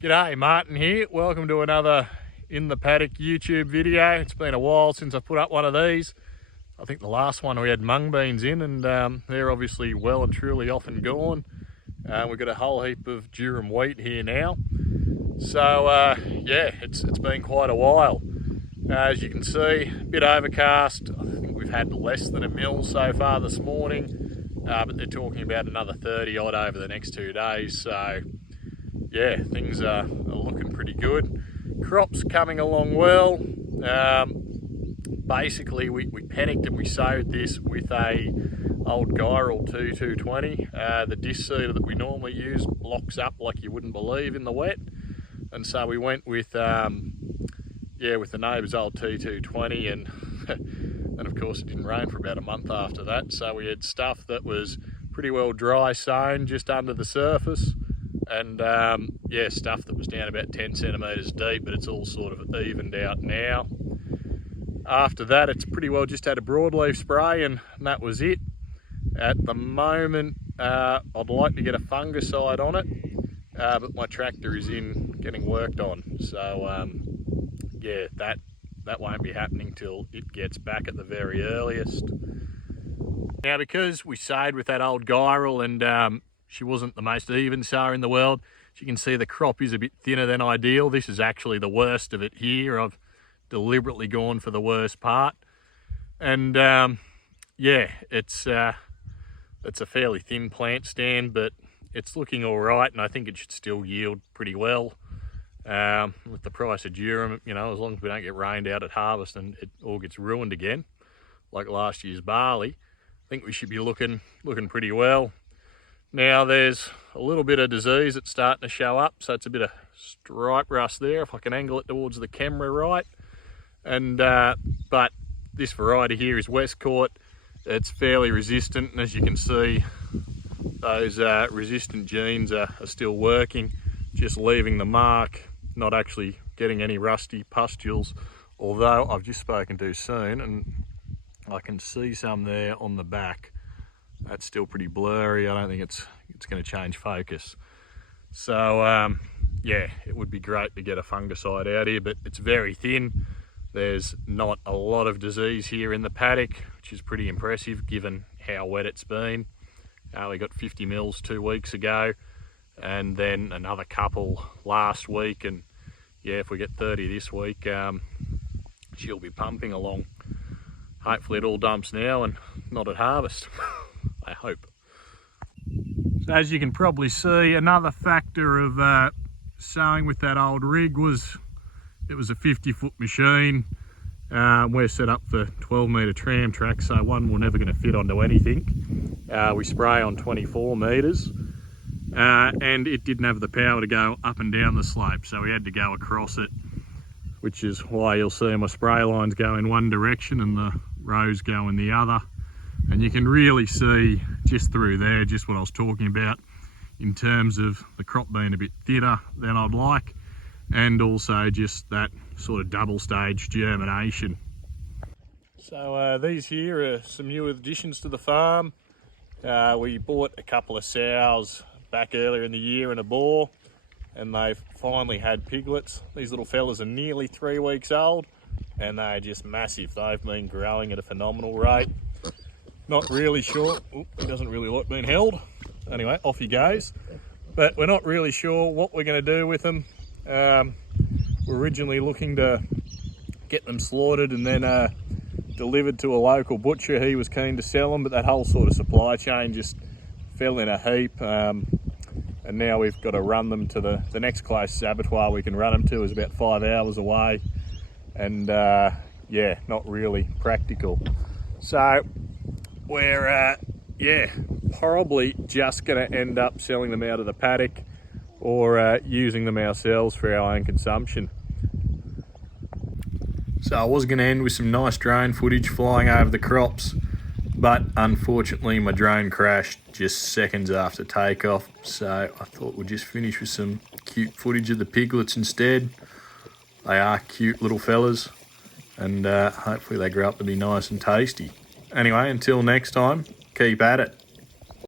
G'day, Martin here. Welcome to another In the Paddock YouTube video. It's been a while since I put up one of these. I think the last one we had mung beans in, and they're obviously well and truly off and gone. We've got a whole heap of durum wheat here now. So yeah, it's been quite a while. As you can see, a bit overcast. I think we've had less than a mil so far this morning, but they're talking about another 30 odd over the next 2 days. So yeah, things are looking pretty good. Crop's coming along well. Basically, we panicked and we sowed this with a old Gyril 2220. The disc seeder that we normally use blocks up like you wouldn't believe in the wet, and so we went with with the neighbour's old T220, and and of course it didn't rain for about a month after that. So we had stuff that was pretty well dry sown just under the surface, and yeah, stuff that was down about 10 centimetres deep, but it's all sort of evened out now. After that, it's pretty well just had a broadleaf spray, and that was it. At the moment, I'd like to get a fungicide on it, but my tractor is in getting worked on, so yeah, that won't be happening till it gets back at the very earliest. Now, because we sowed with that old Gyril, and she wasn't the most even sower in the world, as you can see, the crop is a bit thinner than ideal. This is actually the worst of it here. I've deliberately gone for the worst part, and yeah, it's a fairly thin plant stand, but it's looking all right, and I think it should still yield pretty well. With the price of durum, you know, as long as we don't get rained out at harvest and it all gets ruined again, like last year's barley, I think we should be looking pretty well. Now, there's a little bit of disease that's starting to show up, so it's a bit of stripe rust there, if I can angle it towards the camera right. And but this variety here is Westcourt. It's fairly resistant, and as you can see, those resistant genes are still working, just leaving the mark, not actually getting any rusty pustules, although I've just spoken too soon and I can see some there on the back. That's still pretty blurry. I don't think it's going to change focus. So yeah, it would be great to get a fungicide out here, but it's very thin. There's not a lot of disease here in the paddock, which is pretty impressive given how wet it's been. We got 50 mils 2 weeks ago, and then another couple last week, and yeah, if we get 30 this week, she'll be pumping along. Hopefully it all dumps now and not at harvest. I hope. So as you can probably see, another factor of sowing with that old rig was it was a 50-foot machine. We're set up for 12-metre tram track, so one we're never going to fit onto anything. We spray on 24 metres, and it didn't have the power to go up and down the slope, so we had to go across it, which is why you'll see my spray lines go in one direction and the rows go in the other. And you can really see just through there just what I was talking about in terms of the crop being a bit thinner than I'd like, and also just that sort of double stage germination. So these here are some new additions to the farm. We bought a couple of sows back earlier in the year and a boar, and they've finally had piglets. These little fellas are nearly 3 weeks old, and they're just massive. They've been growing at a phenomenal rate. Not really sure, he doesn't really like being held. Anyway, off he goes. But we're not really sure what we're going to do with them. We're originally looking to get them slaughtered and then delivered to a local butcher. He was keen to sell them, but that whole sort of supply chain just fell in a heap. And now we've got to run them to the next closest abattoir we can run them to is about 5 hours away. And yeah, not really practical. So we're yeah, probably just going to end up selling them out of the paddock or using them ourselves for our own consumption. So I was going to end with some nice drone footage flying over the crops, but unfortunately my drone crashed just seconds after takeoff, so I thought we'd just finish with some cute footage of the piglets instead. They are cute little fellas, and hopefully they grow up to be nice and tasty. Anyway, until next time, keep at it.